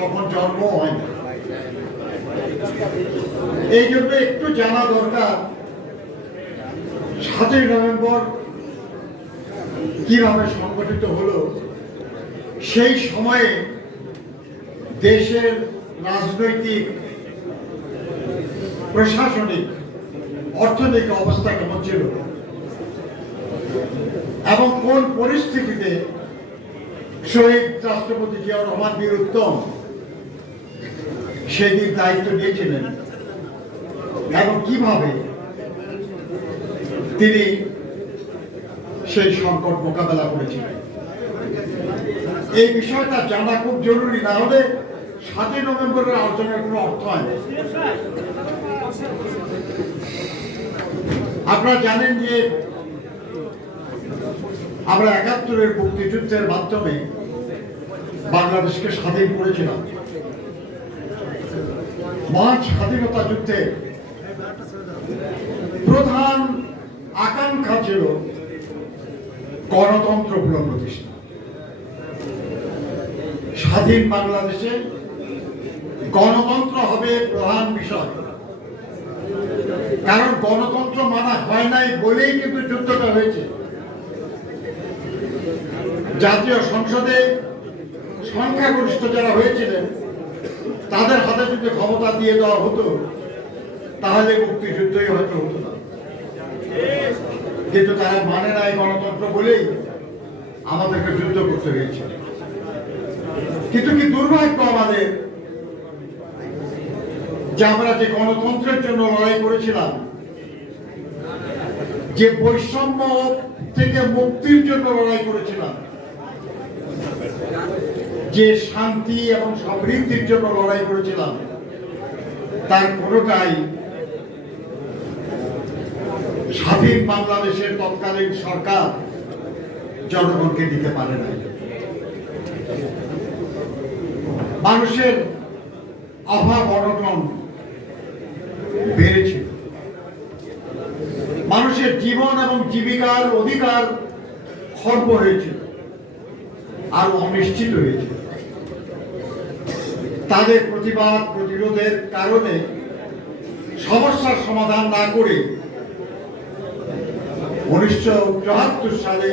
তখন জন্ম হয়নি। এই জন্য একটু জানা দরকার 7ই নভেম্বর কিভাবে সংগঠিত হলো, সেই সময়ে দেশের রাজনৈতিক, প্রশাসনিক, অর্থনৈতিক অবস্থা কেমন ছিল এবং কোন পরিস্থিতিতে শহীদ রাষ্ট্রপতি জিয়াউর রহমান বীর উত্তম সেদিন দায়িত্ব নিয়েছিলেন এবং কিভাবে তিনি সেই সংকট মোকাবেলা করেছিলেন। এই বিষয়টা জানা খুব জরুরি, না হলে 7ই নভেম্বরের আলোচনার কোনো অর্থ হয় না। আপনারা জানেন যে আমরা ৭১-এর মুক্তিযুদ্ধের মাধ্যমে বাংলাদেশকে স্বাধীন করেছিলাম। মহান স্বাধীনতা যুদ্ধে প্রধান আকাঙ্ক্ষা ছিল গণতন্ত্র পুনঃপ্রতিষ্ঠা। স্বাধীন বাংলাদেশে গণতন্ত্র হবে প্রধান বিষয়, কারণ গণতন্ত্র মানা হয় নাই বলেই কিন্তু যুদ্ধটা হয়েছে। জাতীয় সংসদে সংখ্যাগরিষ্ঠ যারা হয়েছিলেন তাদের হাতে যদি ক্ষমতা দিয়ে দেওয়া হতো তাহলে মুক্তিযুদ্ধই হয়তো হতো না, কিন্তু তারা মানে নাই গণতন্ত্র বলেই আমাদেরকে যুদ্ধ করতে হয়েছে। কিন্তু কি দুর্ভাগ্য আমাদের যে আমরা যে গণতন্ত্রের জন্য লড়াই করেছিলাম, যে বৈষম্য থেকে মুক্তির জন্য লড়াই করেছিলাম, যে শান্তি এবং সমৃদ্ধির জন্য লড়াই করেছিলাম, তার কোনোটাই স্বাধীন বাংলাদেশের তৎকালীন সরকার জনগণকে দিতে পারে নাই। মানুষের অভাব অনটন বেড়েছিল, মানুষের জীবন এবং জীবিকার অধিকার খর্ব হয়েছিল আর অনিশ্চিত হয়েছিল। তাদের প্রতিবাদ প্রতিরোধের কারণে সমস্যার সমাধান না করে 1974 সালে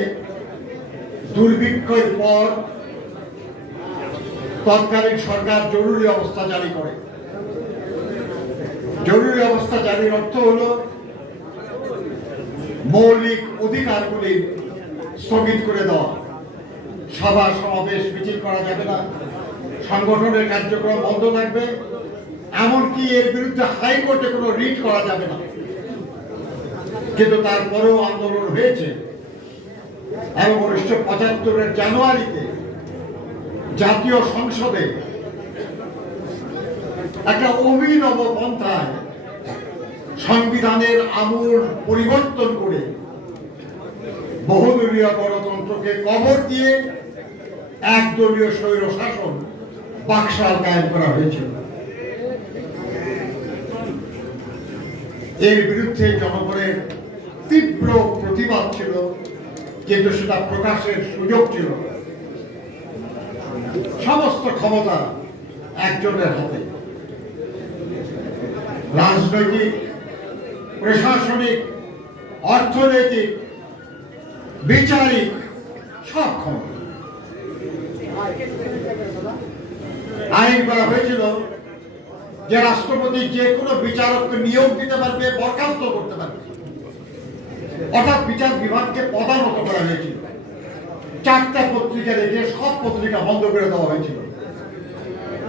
দুর্ভিক্ষের পর তৎকালীন সরকার জরুরি অবস্থা জারি করে। জরুরি অবস্থা জারির অর্থ হলো মৌলিক অধিকারগুলি স্থগিত করে দেওয়া। সভা সমাবেশ মিছিল করা যাবে না, সংগঠনের কার্যক্রম বন্ধ থাকবে, এমনকি এর বিরুদ্ধে হাইকোর্টে কোনো রিট করা যাবে না। কিন্তু তারপরেও আন্দোলন হয়েছে এবং 1975-এর জানুয়ারিতে জাতীয় সংসদে একটা অভিনব পন্থায় সংবিধানের আমূল পরিবর্তন করে বহুদলীয় গণতন্ত্রকে কবর দিয়ে একদলীয় স্বৈর শাসন বাকশাল কায়েম করা হয়েছিল। এর বিরুদ্ধে জনগণের তীব্র প্রতিবাদ ছিল, কিন্তু সেটা প্রকাশের সুযোগ ছিল। সমস্ত ক্ষমতা একজনের হাতে, রাজনৈতিক, প্রশাসনিক, অর্থনৈতিক, বিচারিক, সব ক্ষমতা। আইন করা হয়েছিল যে রাষ্ট্রপতি যে কোনো বিচারককে নিয়োগ দিতে পারবে, বরখাস্ত করতে পারবে, অর্থাৎ বিচার বিভাগকে পদানত করা হয়েছিল। 4টা পত্রিকা রেখে সব পত্রিকা বন্ধ করে দেওয়া হয়েছিল।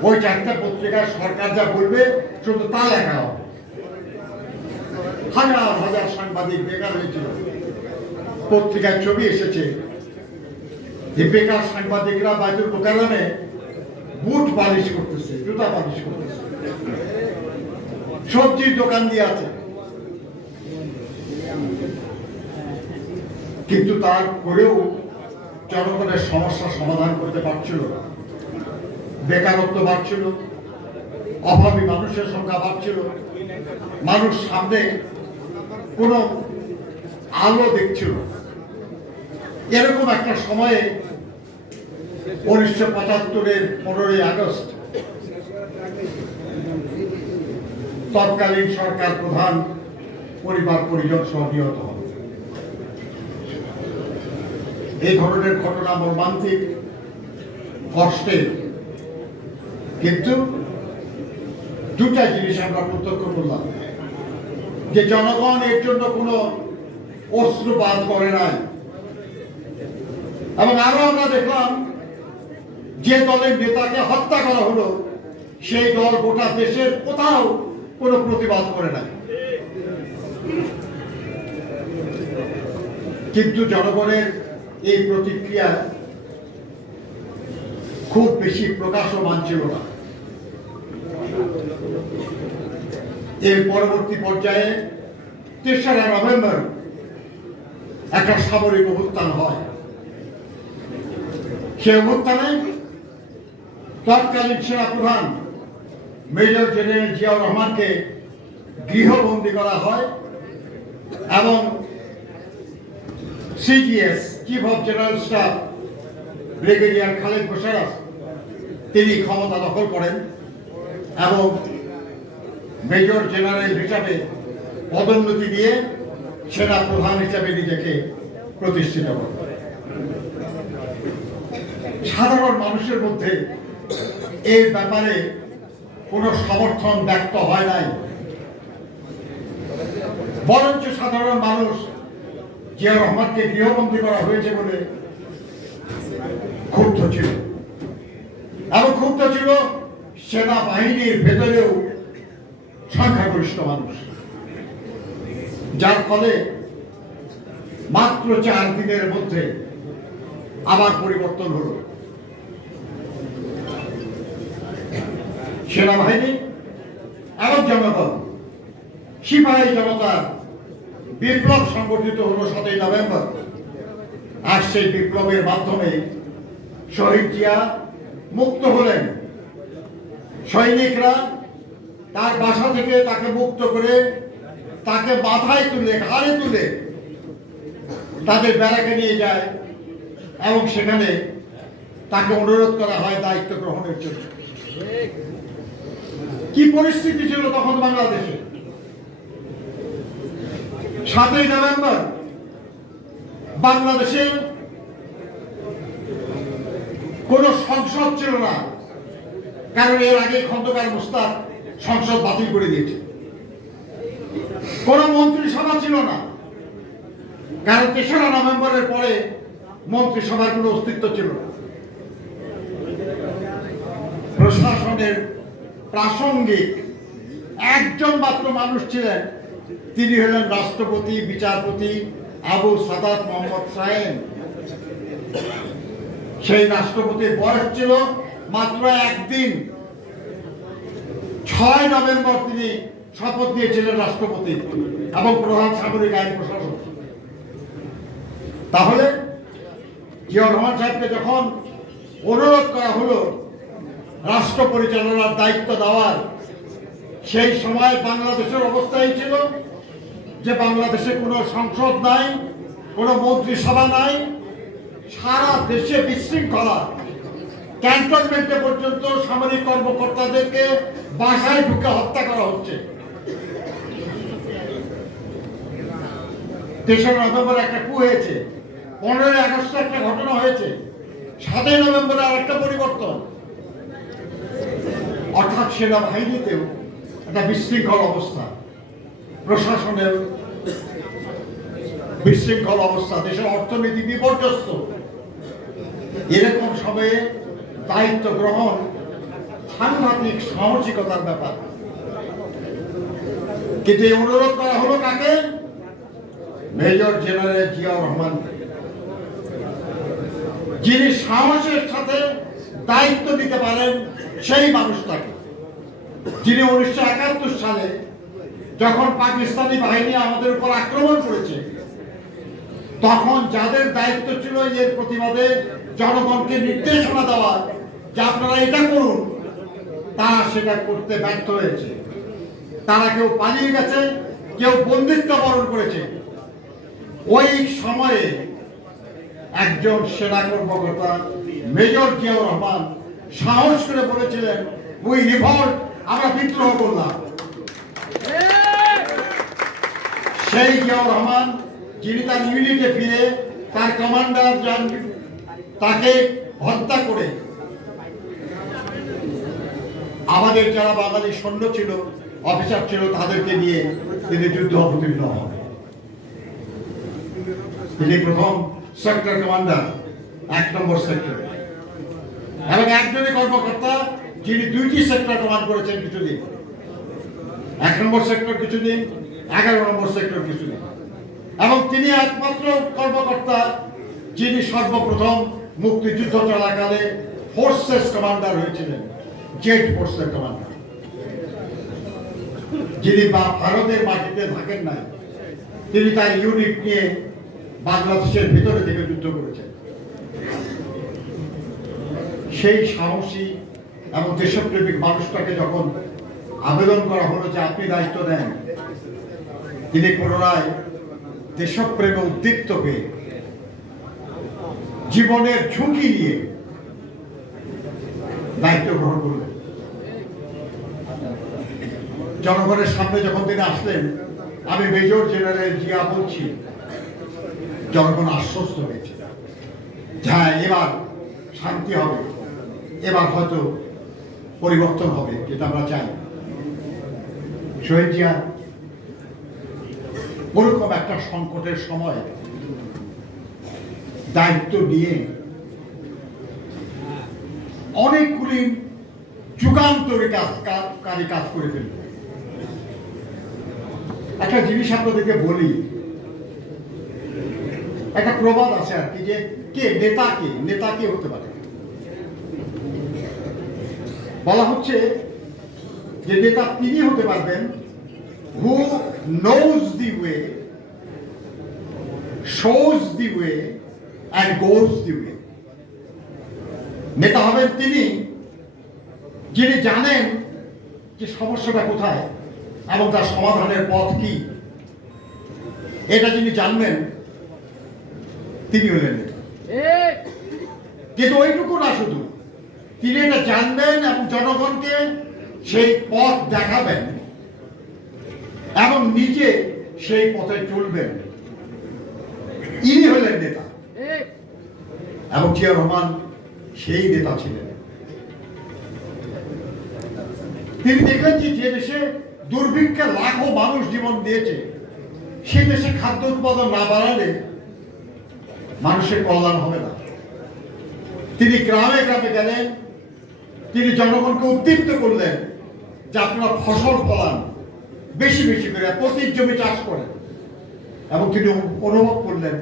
ওই 4টা পত্রিকায় সরকার যা বলবে শুধু তা লেখা হবে। হাজার হাজার সাংবাদিক বেকার হয়েছিল। পত্রিকার ছবি এসেছে যে বেকার সাংবাদিকরা বাইতুল মোকাররমে বুট পালিশ করতেছে, জুতা পালিশ করতেছে, সবজির দোকান দিয়ে আছে। কিন্তু তারপরেও জনগণের সমস্যা সমাধান করতে পারছিল না। বেকারত্ব বাড়ছিল, অভাবী মানুষের সংখ্যা বাড়ছিল, মানুষ সামনে কোনো আলো দেখছিল। এরকম একটা সময়ে 1975-এর 15ই আগস্ট তৎকালীন সরকার প্রধান পরিবার পরিজন সহ নিহত হন। এই ধরনের ঘটনা মর্মান্তিক, কষ্টের, কিন্তু দুটা জিনিস আমরা প্রত্যক্ষ করলাম, যে জনগণ এর জন্য কোনো অশ্রুপাত করে নাই, এবং আরো আমরা দেখলাম যে দলের নেতাকে হত্যা করা হলো সেই দল গোটা দেশের কোথাও কোনো প্রতিবাদ করে নাই। কিন্তু জনগণের এই প্রতিক্রিয়া খুব বেশি প্রকাশমান ছিল না। এর পরবর্তী পর্যায়ে ৩রা নভেম্বর একটা সামরিক অভ্যুত্থান হয়। সে অভ্যুত্থানে তৎকালীন সেনাপ্রধান মেজর জেনারেল জিয়াউর রহমানকে গৃহবন্দী করা হয় এবং CGS chief of general staff brigadier Khaled Mosharraf তিনি ক্ষমতা দখল করেন এবং মেজর জেনারেল হিসাবে পদোন্নতি দিয়ে সেনা প্রধান হিসাবে নিজেকে প্রতিষ্ঠিত করেন। সাধারণ মানুষের মধ্যে এই ব্যাপারে কোনো সমর্থন ব্যক্ত হয় নাই, বরঞ্চ সাধারণ মানুষ জিয়াউর রহমানকে গৃহবন্দী করা হয়েছে বলে ক্ষুব্ধ ছিল, এবং ক্ষুব্ধ ছিল সেনাবাহিনীর ভেতরেও সংখ্যাগরিষ্ঠ মানুষ, যার ফলে মাত্র 4 দিনের মধ্যে আবার পরিবর্তন হলো। সেনাবাহিনী এবং জনগণ, সিপাহী জনতার বিপ্লব সংগঠিত হলো 7ই নভেম্বর। আর সেই বিপ্লবের মাধ্যমে শহীদ জিয়া মুক্ত হলেন। সৈনিকরা তার বাসা থেকে তাকে মুক্ত করে তাকে মাথায় তুলে, ঘাড়ে তুলে তাদের ব্যারাকে নিয়ে যায় এবং সেখানে তাকে অনুরোধ করা হয় দায়িত্ব গ্রহণের জন্য। কি পরিস্থিতি ছিল তখন বাংলাদেশে? 7ই নভেম্বর বাংলাদেশে কোন সংসদ ছিল না, কারণ এর আগে খন্দকার মোশতাক সংসদ বাতিল করে দিয়েছে। কোন মন্ত্রিসভা ছিল না, কারণ 3রা নভেম্বরের পরে মন্ত্রিসভার কোনো অস্তিত্ব ছিল না। প্রশাসনের প্রাসঙ্গিক একজন মাত্র মানুষ ছিলেন, তিনি হলেন রাষ্ট্রপতি বিচারপতি আবু সাদাত মোহাম্মদ সায়েম। সেই রাষ্ট্রপতির বয়স ছিল মাত্র 1 দিন। 6 নভেম্বর তিনি শপথ নিয়েছিলেন রাষ্ট্রপতি এবং প্রধান সামরিক আইন প্রশাসক। তাহলে জিয়াউর রহমান সাহেবকে যখন অনুরোধ করা হলো রাষ্ট্র পরিচালনার দায়িত্ব দেওয়ার, সেই সময় বাংলাদেশের অবস্থাই ছিল যে বাংলাদেশে কোনো সংসদ নাই, কোনো মন্ত্রিসভা নাই, সারা দেশে বিশৃঙ্খলা। ক্যান্টনমেন্টে পর্যন্ত সামরিক কর্মকর্তাদেরকে বাসায় ঢুকে হত্যা করা হচ্ছে। 3রা নভেম্বর একটা কু হয়েছে, 15ই আগস্টে একটা ঘটনা হয়েছে, 7ই নভেম্বরে আর একটা পরিবর্তন। অর্থাৎ সেনাবাহিনীতেও একটা বিশৃঙ্খল অবস্থা, প্রশাসনের বিশৃঙ্খল অবস্থা, দেশের অর্থনীতি বিপর্যস্ত। এরকম সময়ে দায়িত্ব গ্রহণ সাংঘাতিক সাহসিকতার ব্যাপার। কিন্তু এই অনুরোধ করা হলো কাকে? মেজর জেনারেল জিয়াউর রহমান, যিনি সাহসের সাথে দায়িত্ব দিতে পারেন সেই মানুষটাকে, যিনি 1971 সালে যখন পাকিস্তানি বাহিনী আমাদের উপর আক্রমণ করেছে, তখন যাদের দায়িত্ব ছিল এর প্রতিবাদে জনগণকে নির্দেশনা দেওয়া যে আপনারা এটা করুন, তারা সেটা করতে ব্যর্থ হয়েছে। তারা কেউ পালিয়ে গেছে, কেউ বন্দিত্ব বরণ করেছে। ওই সময়ে একজন সেনা কর্মকর্তা মেজর জিয়াউর রহমান সাহস করে বলেছিলেন উই রিভল্ট, আমরা বিদ্রোহ করলাম। সেই জিয়াউর রহমান যিনি তার ইউনিটে ফিরে তার কমান্ডার তাকে হত্যা করে আমাদের যারা বাঙালি সৈন্য ছিল, অফিসার ছিল, তাদেরকে নিয়ে তিনি যুদ্ধ অবতীর্ণ হন। তিনি প্রথম সেক্টর কমান্ডার, 1 নম্বর সেক্টর, এবং একজনই কর্মকর্তা যিনি 2টি সেক্টর কমান্ড করেছেন কিছুদিন। 1 নম্বর সেক্টর কিছুদিন, 11 নম্বর সেক্টর কিছুদিন। এবং তিনি একমাত্র কর্মকর্তা যিনি সর্বপ্রথম মুক্তিযুদ্ধ চলাকালে ফোর্সেস কমান্ডার হয়েছিলেন, জেট ফোর্সের কমান্ডার, যিনি ভারতের মাটিতে থাকেন নাই। তিনি তার ইউনিট নিয়ে বাংলাদেশের ভিতরে থেকে যুদ্ধ করেছেন। সেই সাহসী এবং দেশপ্রেমিক মানুষটাকে যখন আবেদন করা হলো যে আপনি দায়িত্ব নেন, তিনি পুনরায় দেশপ্রেমে উদ্দীপ্ত হয়ে জীবনের ঝুঁকি নিয়ে দায়িত্ব গ্রহণ করলেন। জনগণের সামনে যখন তিনি আসলেন, আমি মেজর জেনারেল জিয়া বলছি, জনগণ আশ্বস্ত হয়েছে, হ্যাঁ এবার শান্তি হবে, এবার হয়তো পরিবর্তন হবে, যেটা আমরা চাই। শহীদ জিয়া ওরকম একটা সংকটের সময় দায়িত্ব নিয়ে অনেকগুলি যুগান্তরী কাজ করে ফেলল। একটা জিনিস আপনাদেরকে বলি, একটা প্রবাদ আছে আর কি, যে কে নেতা কে হতে পারে। বলা হচ্ছে যে নেতা তিনি হতে পারবেন who knows the way, shows the way and goes the way. নেতা হবেন তিনি যিনি জানেন যে সমস্যাটা কোথায় এবং তার সমাধানের পথ কি, এটা যিনি জানবেন তিনি হলেন নেতা। কিন্তু ওইটুকু না, শুধু তিনি এটা জানবেন এবং জনগণকে সেই পথ দেখাবেন এবং নিজে সেই পথে চলবেন, ইনি হলেন নেতা। এবং জিয়াউর রহমান সেই নেতা ছিলেন। তিনি দেখলেন যে দেশে দুর্ভিক্ষে লাখো মানুষ জীবন দিয়েছে, সে দেশে খাদ্য উৎপাদন না বাড়ালে মানুষের কল্যাণ হবে না। তিনি গ্রামে গ্রামে গেলেন, তিনি জনগণকে উদ্দীপ্ত করলেন যে আপনারা ফসল ফলান, বেশি বেশি করে প্রতি জমি চাষ করেন। এবং তিনি অনুভব করলেন,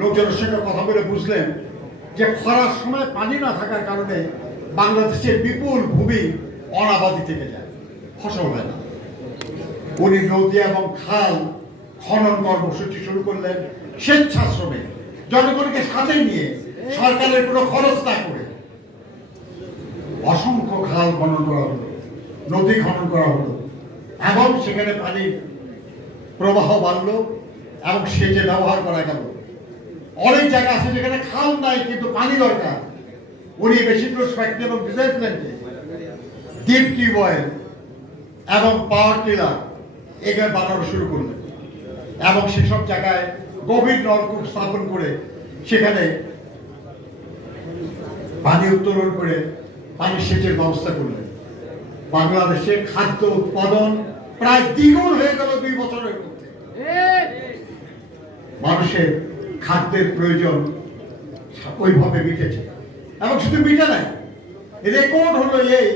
লোকজনের সঙ্গে কথা বলে বুঝলেন যে খরার সময় পানি না থাকার কারণে বাংলাদেশের বিপুল ভূমি অনাবাদি থেকে যায়, ফসল হয় না। উনি নদী এবং খাল খনন কর্মসূচি শুরু করলেন স্বেচ্ছাশ্রমে, জনগণকে সাথে নিয়ে, সরকারের কোনো খরচ না করে। অসংখ্য খাল খনন করা হলো, নদী খনন করা হলো, এবং সেখানে পানির প্রবাহ বাড়লো এবং সেচে ব্যবহার করা গেল। অনেক জায়গা আছে যেখানে খাল নাই কিন্তু পানি দরকার। উনি বেশিরভাগ ফ্যাক্টরি এবং ডিজেল প্ল্যান্টে ডিপ টিউবওয়েল এবং পাওয়ার টিলার এগুলো বানানো শুরু করলেন এবং সেসব জায়গায় গভীর নলকূপ স্থাপন করে সেখানে পানি উত্তোলন করে পানি সেচের ব্যবস্থা করলেন। বাংলাদেশে খাদ্য উৎপাদন প্রায় দ্বিগুণ হয়ে গেল 2 বছরের মধ্যে। মানুষের খাদ্যের প্রয়োজন ওইভাবে মিটেছে। এবং শুধু মিটে নাই, রেকর্ড হলো এই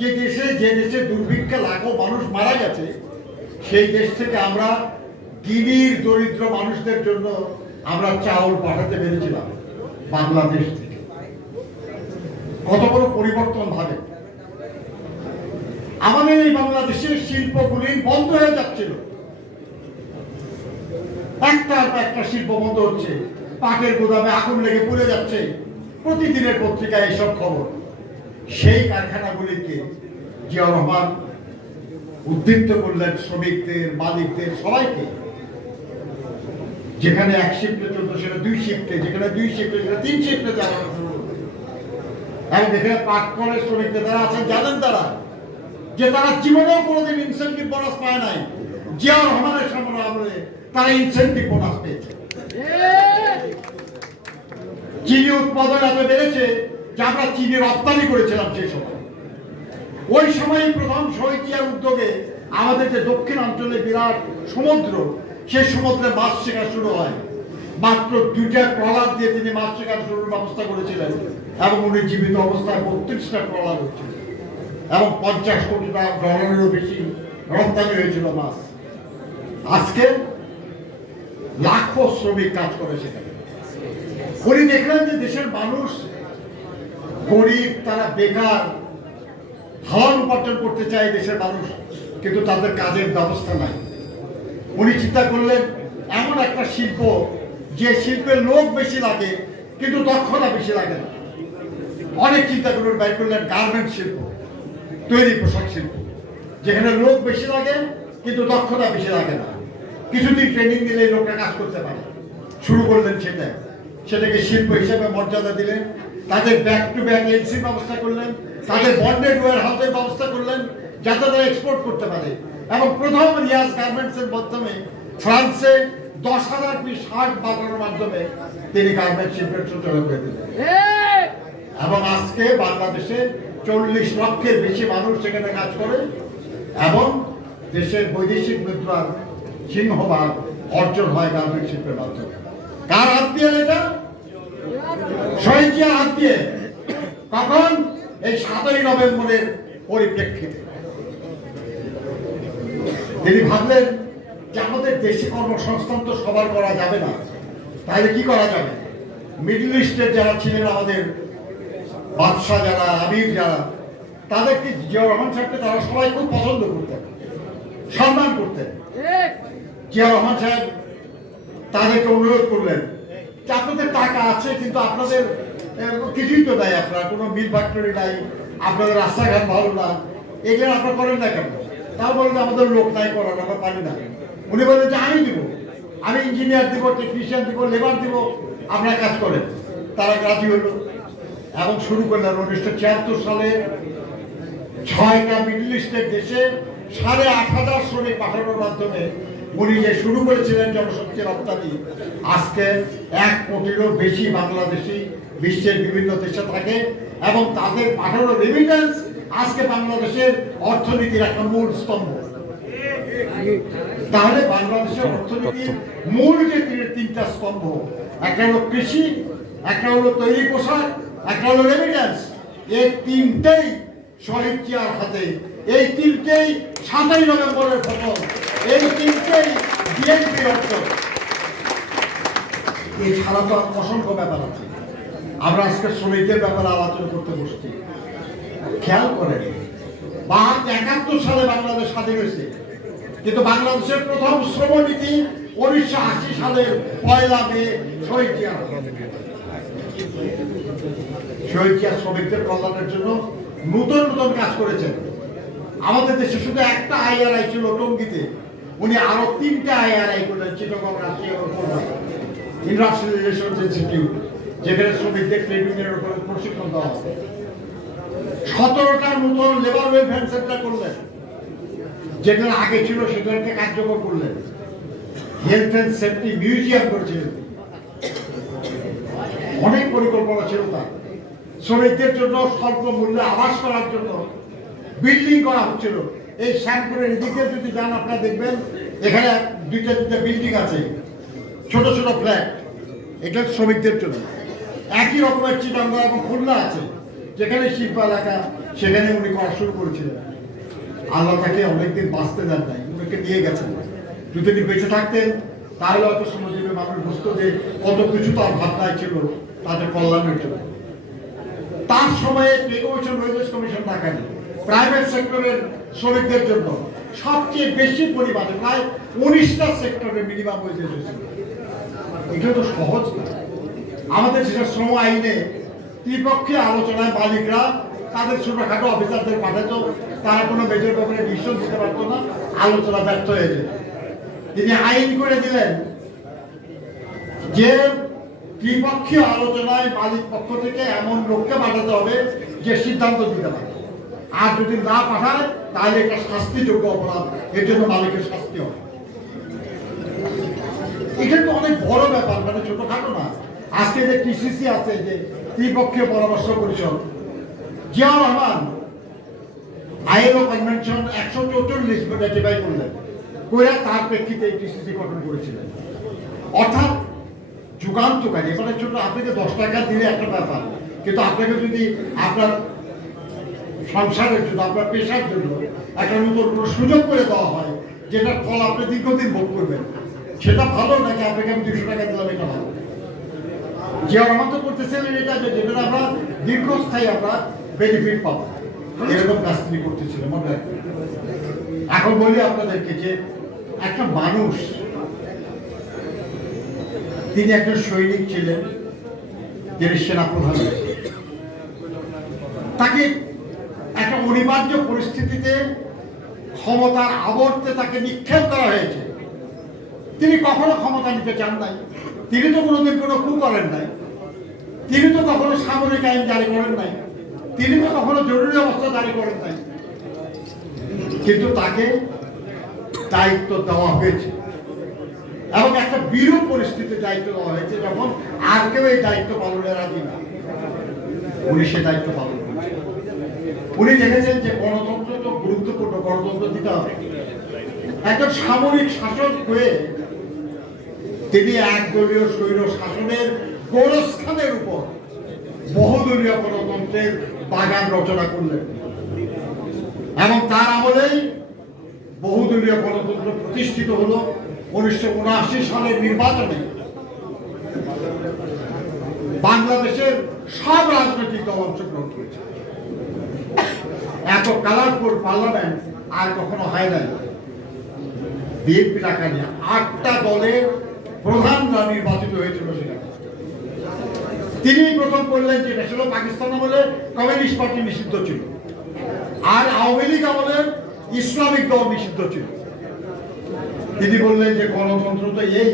যে দেশে দুর্ভিক্ষে লাখো মানুষ মারা গেছে, সেই দেশ থেকে আমরা গিনির দরিদ্র মানুষদের জন্য আমরা চাউল পাঠাতে পেরেছিলাম বাংলাদেশ থেকে। কত বড় পরিবর্তন ভাবে। আমাদের এই বাংলাদেশের শিল্পগুলি বন্ধ হয়ে যাচ্ছিল, একটার পর একটা শিল্প বন্ধ হচ্ছে, পাটের গোদামে আগুন লেগে পুড়ে যাচ্ছে, প্রতিদিনের পত্রিকায় এইসব খবর। সেই কারখানাগুলিকে জিয়াউর রহমান উদ্দীপ্ত করলেন, শ্রমিকদের, মালিকদের, সবাইকে। যেখানে 1 শিফটে চলতো সেটা 2 শিফটে, যেখানে 2 শিফটে সেটা 3 শিফটে চালানো শুরু হলো। এবং এখানে পাট কলের শ্রমিকদের যারা আছেন জানেন তারা যে তারা জীবনেও কোনোদিন ইনসেন্টিভ বোনাস পায় নাই। জিয়াউর রহমানের সময় আমলে তারা ইনসেন্টিভ বোনাস পেয়েছে। চিনি উৎপাদন এত বেড়েছে যে আমরা চিনি রপ্তানি করেছিলাম সেই সময়। ওই সময় প্রথম শহীদ জিয়ার উদ্যোগে আমাদের যে দক্ষিণাঞ্চলে বিরাট সমুদ্র, সেই সমুদ্রে মাছ শিকার শুরু হয়। মাত্র 2টা ট্রলার দিয়ে তিনি মাছ শিকার শুরুর ব্যবস্থা করেছিলেন এবং উনি জীবিত অবস্থায় 32টা ট্রলার হচ্ছিল এবং 50 কোটি ডলারেরও বেশি রপ্তানি হয়েছিল মাছ। আজকে লাখো শ্রমিক কাজ করে সেখানে। উনি দেখলেন যে দেশের মানুষ গরিব, তারা বেকার, হাওয়ান উপার্জন করতে চায় দেশের মানুষ, কিন্তু তাদের কাজের ব্যবস্থা নাই। উনি চিন্তা করলেন এমন একটা শিল্প যে শিল্পের লোক বেশি লাগে কিন্তু দক্ষতা বেশি লাগে না। অনেক চিন্তা করে বাইর করলেন গার্মেন্ট শিল্প, তৈরি পোশাক শিল্প, যেখানে লোক বেশি লাগে কিন্তু দক্ষতা বেশি লাগে না। কিছুদিন ট্রেনিং দিলে লোকরা কাজ করতে পারে। শুরু করলেন সেটাকে শিল্প হিসেবে মর্যাদা দিলেন। তাদের ব্যাক টু ব্যাক এলসি ব্যবস্থা করলেন, তাদের বন্ডেড ওয়্যার হাউসের ব্যবস্থা করলেন যাতে তারা এক্সপোর্ট করতে পারে। এবং প্রথম রিয়াজ গার্মেন্টসের মাধ্যমে ফ্রান্সে 10,000 পিস শার্ট বানানোর মাধ্যমে তিনি গার্মেন্ট শিল্পের সূচনা করে দিলেন। এবং আজকে বাংলাদেশে 40 লক্ষের বেশি মানুষ সেখানে কাজ করে এবং দেশের বৈদেশিক মুদ্রার সিংহভাগ অর্জন হয় গার্মেন্ট শিল্পের মাধ্যমে। কার হাত দিয়ে এটা? শহীদ জিয়ার হাত দিয়ে। কখন? এই 7ই নভেম্বরের পরিপ্রেক্ষিতে তিনি ভাবলেন যে আমাদের দেশি কর্মসংস্থান তো সবার করা যাবে না, তাহলে কি করা যাবে? মিডল ইস্টের যারা ছিলেন আমাদের বাদশাহ, যারা আমির, যারা তাদেরকে জিয়াউর রহমান সাহেবকে তারা সবাই খুব পছন্দ করতেন, সম্মান করতেন। জিয়াউর রহমান সাহেব তাদেরকে অনুরোধ করলেন যে আপনাদের টাকা আছে কিন্তু আপনাদের কিছুই তো দেয়, আপনারা কোনো মিল ফ্যাক্টরি নাই, আপনাদের রাস্তাঘাট ভালো না, এগুলো আপনারা করেন না কেন? তারা বললেন আমাদের লোক নাই করার, আমরা পারি না। উনি বললেন যে আমি দিব, আমি ইঞ্জিনিয়ার দিব, টেকনিশিয়ান দিব, লেবার দিব, আপনারা কাজ করেন। তারা রাজি হলো এবং শুরু করলেন 1976 সালে 6টা মিডল ইস্টের দেশে 8,500 শ্রমিক পাঠানোর মাধ্যমে উনি যে শুরু করেছিলেন জনশক্তি রপ্তানি। আজকে 1 কোটিরও বেশি বাংলাদেশি বিশ্বের বিভিন্ন দেশে থাকে এবং তাদের পাঠানো রেমিটেন্স আজকে বাংলাদেশের অর্থনীতির একটা মূল স্তম্ভ। তাহলে বাংলাদেশের অর্থনীতির মূল যে 3টা স্তম্ভ, একটা হলো কৃষি, একটা হলো তৈরি পোশাক, একটা হলো রেমিটেন্স, এই 3টেই শহীদ জিয়ার হাতে। এই 3টেই 7ই নভেম্বরের ফসল, এই 3টেই বিএনপির অর্জন। এছাড়া তো অসংখ্য ব্যাপার আছে। আমরা আজকে শ্রমিকদের ব্যাপারে আলোচনা করতে বসছি। খেয়াল করেন 71 সালে বাংলাদেশ স্বাধীন হয়েছে, কিন্তু বাংলাদেশের প্রথম শ্রমনীতি 1980 সালের 1 মে শহীদ জিয়া। শহীদ জিয়া শ্রমিকদের কল্যাণের জন্য নতুন নতুন কাজ করেছেন। আমাদের দেশে শুধু একটা আইআরআই ছিল টঙ্গীতে, উনি আরো 3টা আইআরআই করলেন, চিটাগং রাষ্ট্রীয় ইন্ডাস্ট্রিয়াল রিলেশনস ইনস্টিটিউট, যেখানে শ্রমিকদের ট্রেড ইউনিয়নের উপর প্রশিক্ষণ দেওয়া হবে। 17টা নতুন লেবার ওয়েলফেয়ার সেন্টার করলেন, যেখানে আগে ছিল সেটাকে কার্যকর করলেন। হেলথ এন্ড সেফটি মিউজিয়াম করেছিলেন। অনেক পরিকল্পনা ছিল তার। শ্রমিকদের জন্য স্বল্প মূল্যে আবাস করার জন্য বিল্ডিং করা হচ্ছিল। এই শ্যামপুরের এদিকে যদি যান আপনারা দেখবেন এখানে 2টা বিল্ডিং আছে, ছোট ছোট ফ্ল্যাট, এটা শ্রমিকদের জন্য। একই রকমের চিটাঙ্গা এবং খুলনা আছে, যেখানে শিল্প এলাকা, সেখানে উনি করা শুরু করেছিলেন। আল্লাহ তাকে অনেকদিন বাঁচতে দেন নাই, উনাকে নিয়ে গেছেন। যদি তিনি বেঁচে থাকতেন তাহলে হয়তো শ্রমজীবী মানুষ বুঝতো যে কত কিছু তার ভাবনায় ছিল তাদের কল্যাণের জন্য। তার সময়ে পে কমিশন, ওয়েজেস কমিশন থাকেন প্রাইভেট সেক্টরের শ্রমিকদের জন্য সবচেয়ে বেশি পরিমাণে, প্রায় 19টা সেক্টরে মিনিমাম ওয়েজেস হয়েছিল। এটা তো সহজ না। আমাদের সেটা শ্রম আইনে ত্রিপক্ষীয় আলোচনায় মালিকরা তাদের ছোটখাটো অফিসারদের পাঠাত, তারা কোনো মেজর ব্যাপারে ডিসিশন দিতে পারতো না, আলোচনা ব্যর্থ হয়ে যেত। তিনি আইন করে দিলেন যে ত্রিপক্ষীয় আলোচনায় মালিক পক্ষ থেকে এমন লোককে পাঠাতে হবে যে সিদ্ধান্ত দিতে পারে, আর যদি না পাঠায় তাহলে এটা শাস্তিযোগ্য অপরাধ, এর জন্য মালিকের শাস্তি হবে। এটা তো অনেক বড় ব্যাপার, মানে ছোটখাটো না। আজকে যে টিসিসি আছে, যে ত্রিপক্ষীয় পরামর্শ পরিষদ, Ziaur Rahman ILO convention 144 ratify করলেন, করে তার প্রেক্ষিতে এই টিসিসি গঠন করেছিলেন। অর্থাৎ যুগান্তকারী, এবারে ছোট, আপনাকে 10 টাকা দিলে একটা ব্যাপার, কিন্তু আপনাকে যদি আপনার সংসারের জন্য, আপনার পেশার জন্য একটা নতুন কোনো সুযোগ করে দেওয়া হয়, যেটার ফল আপনি দীর্ঘদিন ভোগ করবেন, সেটা ভালো নাকি আপনাকে আমি 200 টাকা দিলাম এটা ভালো? জিয়াউর রহমান তো করতেছিলেন এটা, যে যেটা আমরা দীর্ঘস্থায়ী আমরা বেনিফিট পাবো, এরকম কাজ তিনি করতেছিলেন, মনে রাখবেন। এখন বলি আপনাদেরকে যে একটা মানুষ, তিনি একজন সৈনিক ছিলেন, তিনি সেনাপ্রধান, তাকে একটা অনিবার্য পরিস্থিতিতে ক্ষমতার আবর্তে তাকে নিক্ষেপ করা হয়েছে। তিনি কখনো ক্ষমতা নিতে চান নাই, তিনি তো কোনোদিন কোনো কু করেন নাই, তিনি তো কখনো সামরিক আইন জারি করেন নাই, তিনি তো কখনো জরুরি অবস্থা জারি করেন নাই, কিন্তু তাকে দায়িত্ব দেওয়া হয়েছে এবং একটা বিরূপ পরিস্থিতির দায়িত্ব দেওয়া হয়েছে, যখন আর কেউ এই দায়িত্ব পালনে রাজি না, উনি সে দায়িত্ব পালন করেছেন। উনি দেখেছেন যে গণতন্ত্র তো গুরুত্বপূর্ণ, গণতন্ত্র দিতে হবে। একজন সামরিক শাসক হয়ে তিনি একদলীয় স্বৈর শাসনের গোরস্থানের উপর বহুদলীয় গণতন্ত্রের বাগান রচনা করলেন এবং তার আমলেই বহুদলীয় গণতন্ত্র প্রতিষ্ঠিত হলো। 1979 সালের নির্বাচনে বাংলাদেশের সব রাজনৈতিক দল অংশগ্রহণ করেছে। এত কালারফুল পার্লামেন্ট আর কখনো হয় নাই। বিএনপি টাকা নিয়ে 8টা দলের প্রধানরা নির্বাচিত হয়েছিল সেখানে। তিনি প্রথম বললেন যে এটা ছিল পাকিস্তান আমলে কমিউনিস্ট পার্টি নিষিদ্ধ ছিল, আর আওয়ামী লীগ আমলে ইসলামিক দল নিষিদ্ধ ছিল। তিনি বললেন যে গণতন্ত্র তো এই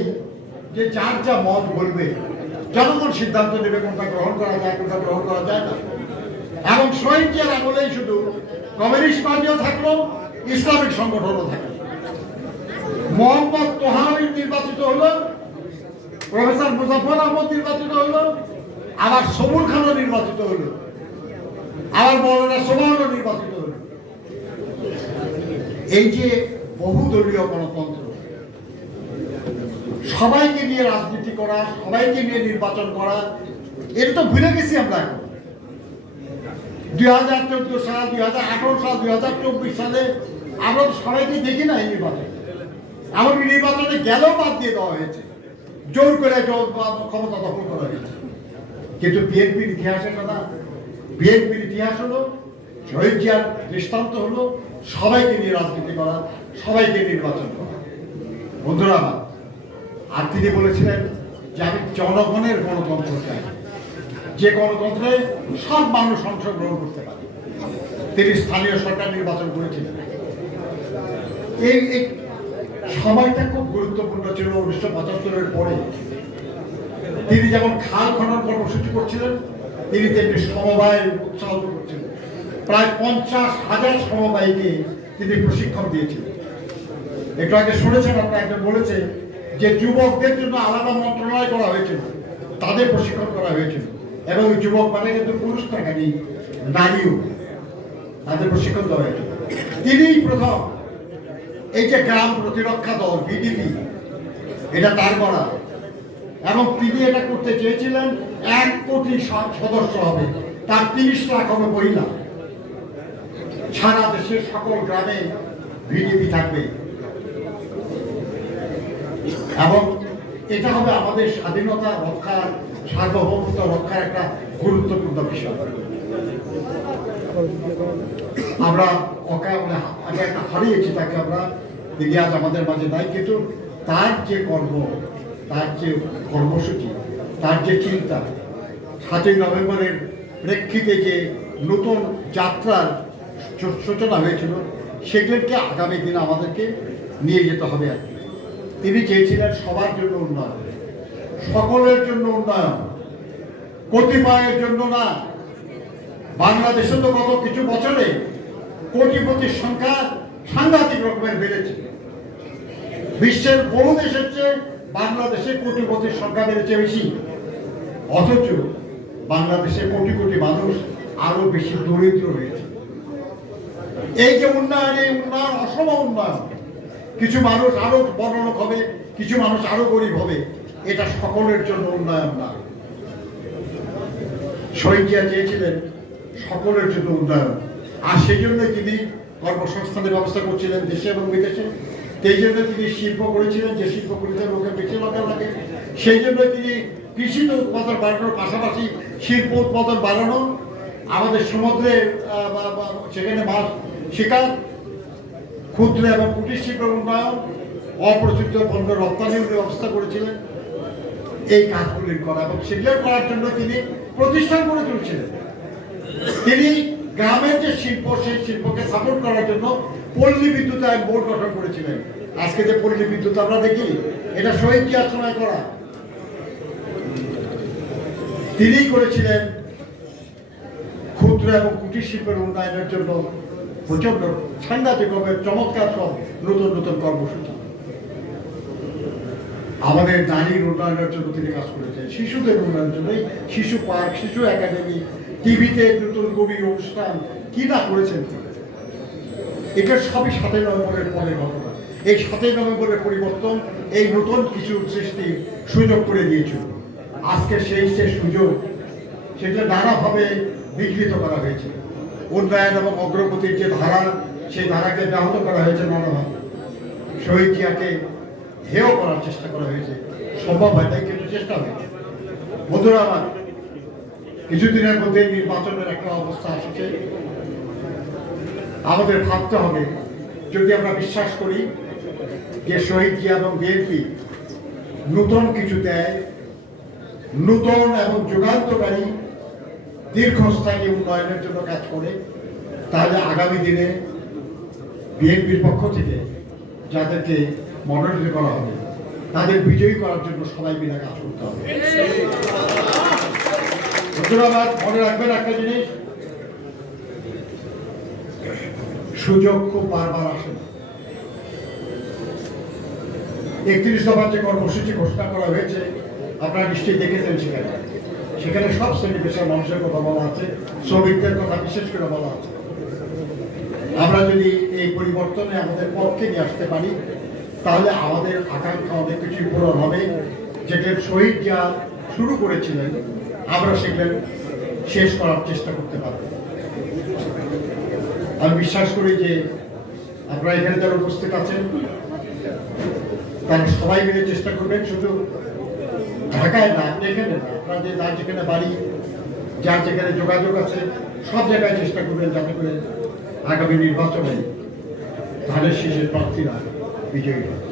যে যার যা মত বলবে, জনগণ সিদ্ধান্ত নেবে কোনটা গ্রহণ করা যায়, কোনটা গ্রহণ করা যায় না। এবং শহীদ জিয়ার আমলেই শুধু কমিউনিস্ট পার্টিও থাকলো, ইসলামিক সংগঠনও থাকলো। মোহাম্মদ তোহারি নির্বাচিত হলো, প্রফেসর মুজাফর আহমদ নির্বাচিত হলো, আবার সবুর খানও নির্বাচিত হলো, আবার মৌলানা সোমানও নির্বাচিত হলো। এই যে বহুদলীয় গণতন্ত্র, সবাইকে নিয়ে রাজনীতি করা, সবাইকে নিয়ে নির্বাচন করা, এটা তো ভুলে গেছি আমরা এখন। 2014 সাল, 2018 সাল, 2024 সালে আমরা তো সবাইকে দেখি না এই নির্বাচন। এমনকি নির্বাচনে গেলেও বাদ দিয়ে দেওয়া হয়েছে, জোর করে ক্ষমতা দখল করা হয়েছে। কিন্তু বিএনপির ইতিহাসের কথা, বিএনপির ইতিহাস হলো শহীদ জিয়ার দৃষ্টান্ত হলো সবাইকে নিয়ে রাজনীতি করা, সবাইকে নির্বাচন করা। বন্ধুরা আমার, আর তিনি বলেছিলেন যে আমি জনগণের গণতন্ত্র চাই, যে গণতন্ত্রে সব মানুষ অংশগ্রহণ করতে পারে। তিনি স্থানীয় সরকার নির্বাচন করেছিলেন। এই সময়টা খুব গুরুত্বপূর্ণ ছিল। 1975-এর পরে তিনি যেমন খাল খনন কর্মসূচি করছিলেন, তিনি তেমনি সমবায় উৎসাহিত করছিলেন। প্রায় 50,000 সমবায়কে তিনি প্রশিক্ষণ দিয়েছিলেন। একটু আগে শুনেছেন আপনার, একজন বলেছে যে যুবকদের জন্য আলাদা মন্ত্রণালয় করা হয়েছিল, তাদের প্রশিক্ষণ করা হয়েছিল, এবং যুবক মানে কিন্তু পুরুষ থাকেনি, নারীও, তাদের প্রশিক্ষণ দেওয়া হয়েছিল। তিনিই প্রথম এই যে গ্রাম প্রতিরক্ষা দল বিডিপি, এটা তার করা, এবং তিনি এটা করতে চেয়েছিলেন 1 কোটি সদস্য হবে, তার 30 লাখ হবে মহিলা, সারা দেশের সকল গ্রামে বিডিপি থাকবে, এবং এটা হবে আমাদের স্বাধীনতা রক্ষার, সার্বভৌমত্ব রক্ষার একটা গুরুত্বপূর্ণ বিষয়। আমরা আগে একটা হারিয়েছি তাকে, আমরা তিনি আজ আমাদের মাঝে নাই, কিন্তু তার যে কর্ম, তার যে কর্মসূচি, তার যে চিন্তা, 7ই নভেম্বরের প্রেক্ষিতে যে নতুন যাত্রার সূচনা হয়েছিল, সেগুলোকে আগামী দিনে আমাদেরকে নিয়ে যেতে হবে। আর তিনি চেয়েছিলেন সবার জন্য উন্নয়ন, সকলের জন্য উন্নয়ন, কতিপয়ের জন্য না। বাংলাদেশে তো গত কিছু বছরে কোটিপতির সংখ্যা সাংঘাতিক রকমের বেড়েছে। বিশ্বের বহু দেশের চেয়ে বাংলাদেশে কোটিপতির সংখ্যা বেড়েছে বেশি, অথচ বাংলাদেশে কোটি কোটি মানুষ আরো বেশি দরিদ্র হয়েছে। এই যে উন্নয়ন, এই উন্নয়ন অসম উন্নয়ন। কিছু মানুষ আরো বড়লোক হবে, কিছু মানুষ আরো গরিব হবে, এটা সকলের জন্য উন্নয়ন না। শহীদ জিয়া চেয়েছিলেন সকলের জন্য উন্নয়ন, আর সেই জন্য তিনি কর্মসংস্থানের ব্যবস্থা করছিলেন দেশে এবং বিদেশে। সেই জন্য তিনি শিল্প করেছিলেন, যে শিল্প করিতে লোকে বেশি লোকে লাগে। সেই জন্য তিনি কৃষি উৎপাদন বাড়ানোর পাশাপাশি শিল্প উৎপাদন বাড়ানো, আমাদের সমুদ্রে সেখানে মাছ শিকার, ক্ষুদ্র এবং কুটির শিল্পের উন্নয়ন, অপ্রচলিত পণ্য রপ্তানির ব্যবস্থা করেছিলেন। এই কাজগুলির করা এবং সেগুলো করার জন্য তিনি প্রতিষ্ঠান করে তুলছিলেন। তিনি গ্রামের যে শিল্প, সেই শিল্পকে সাপোর্ট করার জন্য পল্লী বিদ্যুতায়ন বোর্ড গঠন করেছিলেন। আজকে যে পল্লী বিদ্যুৎ আমরা দেখি, এটা শহীদ জিয়ার সময় করা। তিনিই করেছিলেন ক্ষুদ্র এবং কুটির শিল্পের উন্নয়নের জন্য প্রচন্ড সাংঘাতিক রকমের চমৎকার সব নতুন নতুন কর্মসূচি। আমাদের নারীর উন্নয়নের জন্য তিনি কাজ করেছেন, শিশুদের উন্নয়নের জন্য শিশু পার্ক, শিশু একাডেমি, টিভিতে নতুন গভীর অনুষ্ঠান কি না করেছেন। এটা সবই 7ই নভেম্বরের পরের ঘটনা। এই 7ই নভেম্বরের পরিবর্তন এই নতুন কিছু সৃষ্টির সুযোগ করে দিয়েছিল। আজকে সেই যে সুযোগ, সেটা নানাভাবে বিঘ্নিত করা হয়েছে। উন্নয়ন এবং অগ্রগতির যে ধারা, সেই ধারাকে ব্যাহত করা হয়েছে নানাভাবে। শহীদ জিয়াকে হেয় করার চেষ্টা করা হয়েছে, সম্ভব হয় তাই কিন্তু চেষ্টা হয়েছে। বন্ধুরা আমার, কিছুদিনের মধ্যে নির্বাচনের একটা অবস্থা আসছে। আমাদের ভাবতে হবে, যদি আমরা বিশ্বাস করি যে শহীদ জিয়া এবং বিএনপি নতুন কিছু দেয়, নতুন এবং যুগান্তকারী দীর্ঘস্থায়ী উন্নয়নের জন্য কাজ করে, তাহলে আগামী দিনে বিএনপির পক্ষ থেকে যাদেরকে মনোনীত করা হবে, তাদের বিজয়ী করার জন্য সবাই মিলে কাজ করতে হবে। মনে রাখবেন একটা জিনিস, সুযোগ খুব বারবার আসে না। 31 দফার যে কর্মসূচি ঘোষণা করা হয়েছে, আপনারা নিশ্চয়ই দেখেছেন। সেখানে সব শ্রেণী পেশার মানুষের কথা বলা আছে, শ্রমিকদের কথা বিশেষ করে বলা আছে। আমরা যদি এই পরিবর্তনে আমাদের পক্ষে নিয়ে আসতে পারি, তাহলে আমাদের আকাঙ্ক্ষা অনেক কিছুই পূরণ হবে। যেটা শহীদ যা শুরু করেছিলেন, আমরা সেগুলো শেষ করার চেষ্টা করতে পারব। আমি বিশ্বাস করি যে আপনারা এখানে যারা উপস্থিত আছেন, তারা সবাই মিলে চেষ্টা করবেন। শুধু ঢাকায় না, আপনি এখানে না, আপনাদের যার যেখানে বাড়ি, যার যেখানে যোগাযোগ আছে, সব জায়গায় চেষ্টা করবেন যাতে করে আগামী নির্বাচনে ধানের শীষের প্রার্থীরা বিজয়ী হয়।